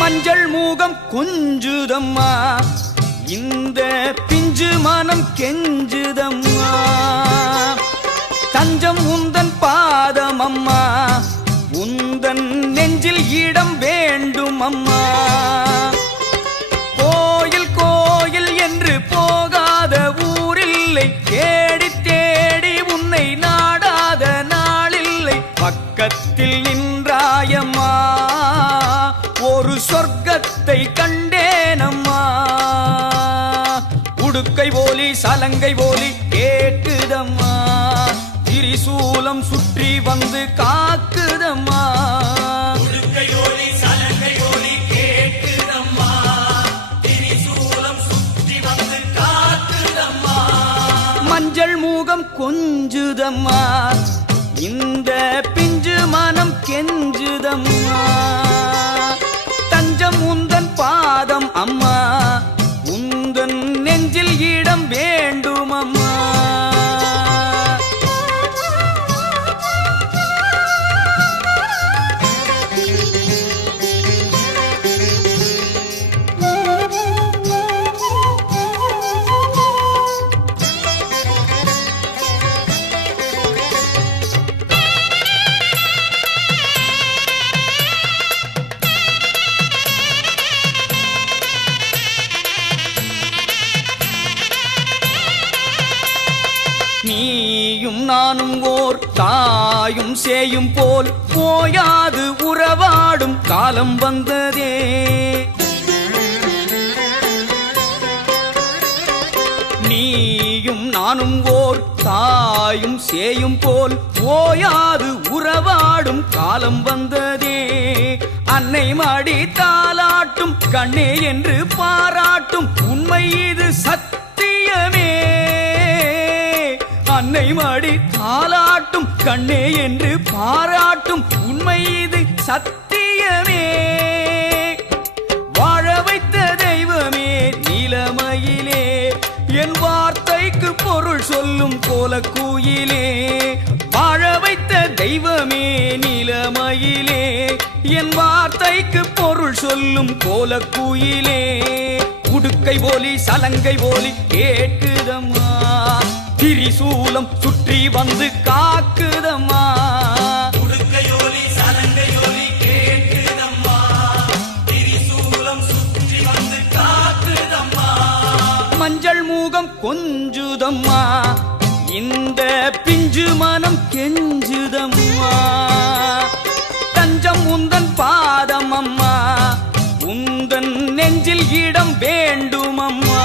மஞ்சள் மூகம் கொஞ்சுதம்மா, இந்த பிஞ்சு மனம் கெஞ்சுதம்மா. தஞ்சம் உந்தன் பாதம் அம்மா, உந்தன் நெஞ்சில் இடம் வேண்டும் அம்மா. கோயில் கோயில் என்று போகாத ஊரில்லை, தேடி தேடி உன்னை நாடாத நாளில்லை. பக்கத்தில் நின்றாயம்மா, ஒரு சொர்க்கத்தை கண்டேனம்மா. உடுக்கை போலி சலங்கை போலி கேட்குதம்மா, திரிசூலம் சுற்றி வந்து காக்குதம்மா. உடுக்கை போலி சலங்கை போலி கேட்குதம்மா, திரிசூலம் சுற்றி வந்து காக்குதம்மா. மஞ்சள் மூகம் கொஞ்சுதம்மா, இந்த பிஞ்சு மனம் கெஞ்சுதம்மா. தஞ்சம் உந்தன் பாதம் அம்மா, உந்தன் நெஞ்சில் இடம் வேண்டும் அம்மா. நீயும் நானும் ஓர் தாயும் சேயும் போல் போயாது உறவாடும் காலம் வந்ததே. நீயும் நானும் ஓர் தாயும் சேயும் போல் போயாது உறவாடும் காலம் வந்ததே. அன்னை மாடி தாலாட்டும் கண்ணே என்று பாராட்டும் உண்மை இது சத்தியமே. அன்னை மாடி தாலாட்டும் கண்ணே என்று பாராட்டும் உண்மை இது சத்தியமே. வாழ வைத்த தெய்வமே நிலமையிலே, என் வார்த்தைக்கு பொருள் சொல்லும் கோலக்குயிலே. வாழ வைத்த தெய்வமே நிலமையிலே, என் வார்த்தைக்கு பொருள் சொல்லும் கோலக்குயிலே. உடுக்கை போலி சலங்கை போலி கேட்குதம்மா, திரிசூலம் சுற்றி வந்து காக்குதம்மா. உடுக்கையோலி சலங்கையோலி கேட்குதம்மா, திரிசூலம் சுற்றி வந்து காக்குதம்மா. மஞ்சள் மூகம் கொஞ்சுதம்மா, இந்த பிஞ்சு மனம் கெஞ்சுதம்மா. தஞ்சம் உந்தன் பாதம் அம்மா, உந்தன் நெஞ்சில் இடம் வேண்டும் அம்மா.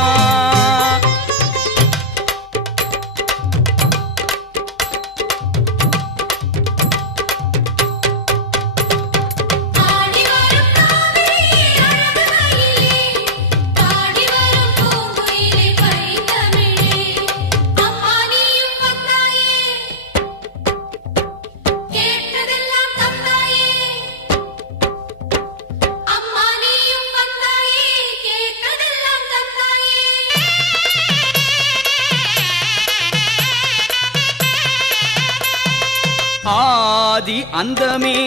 ஆதி அந்தமே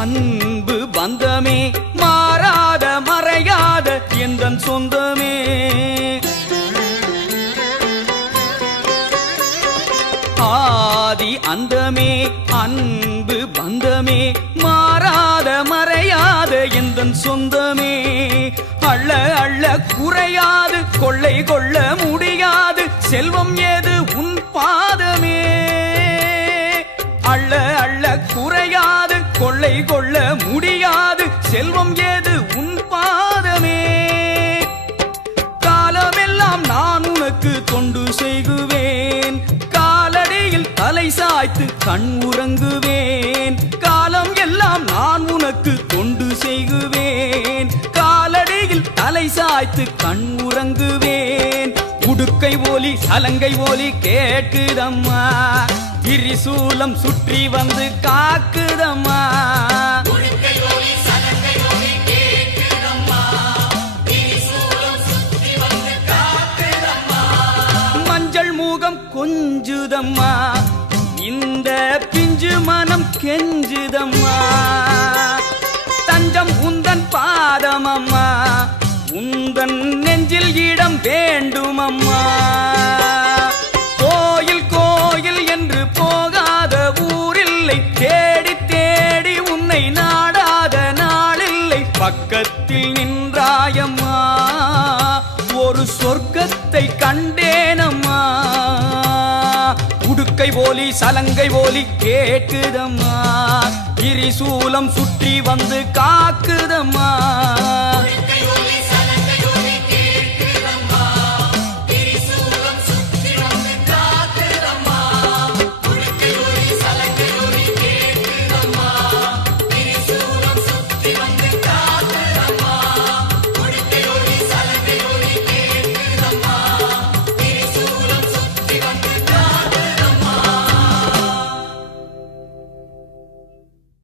அன்பு பந்தமே, மாறாத மறையாத எந்தன் சொந்தமே. ஆதி அந்தமே அன்பு பந்தமே, மாறாத மறையாத எந்தன் சொந்தமே. அள்ள அள்ள குறையாது, கொள்ளை கொள்ள முடியாது, செல்வம் ஏது உன் பாதமே. அள்ள அள்ள குறையாது, கொள்ளை கொள்ள முடியாது, செல்வம் ஏது உன் பாதமே. காலமெல்லாம் நான் உனக்கு தொண்டு செய்குவேன், காலடியில் தலை சாய்த்து கண் உறங்குவேன். காலம் எல்லாம் நான் உனக்கு தொண்டு செய்குவேன், காலடியில் தலை சாய்த்து கண் உறங்குவேன். உடுக்கை ஒலி சலங்கை ஒலி கேட்குதம்மா, திரிசூலம் சுற்றி வந்து காக்குதம்மா. உடுக்கை ஒலி சலங்கை ஒலி கேட்குதம்மா, திரிசூலம் சுற்றி வந்து காக்குதம்மா. மஞ்சள் முகம் கொஞ்சுதம்மா, இந்த பிஞ்சு மனம் கெஞ்சுதம்மா. தஞ்சம் உந்தன் பாதமம்மா, உந்தன் நெஞ்சில் இடம் வேண்டுமம்மா. கோயில் கோயில் என்று போகாத ஊரில்லை, தேடி தேடி உன்னை நாடாத நாளில்லை. பக்கத்தில் நின்றாயம்மா, ஒரு சொர்க்கத்தை கண்டேனம்மா. உடுக்கை ஒலி சலங்கை ஒலி கேட்குதம்மா, திரிசூலம் சுற்றி வந்து காக்குதம்மா.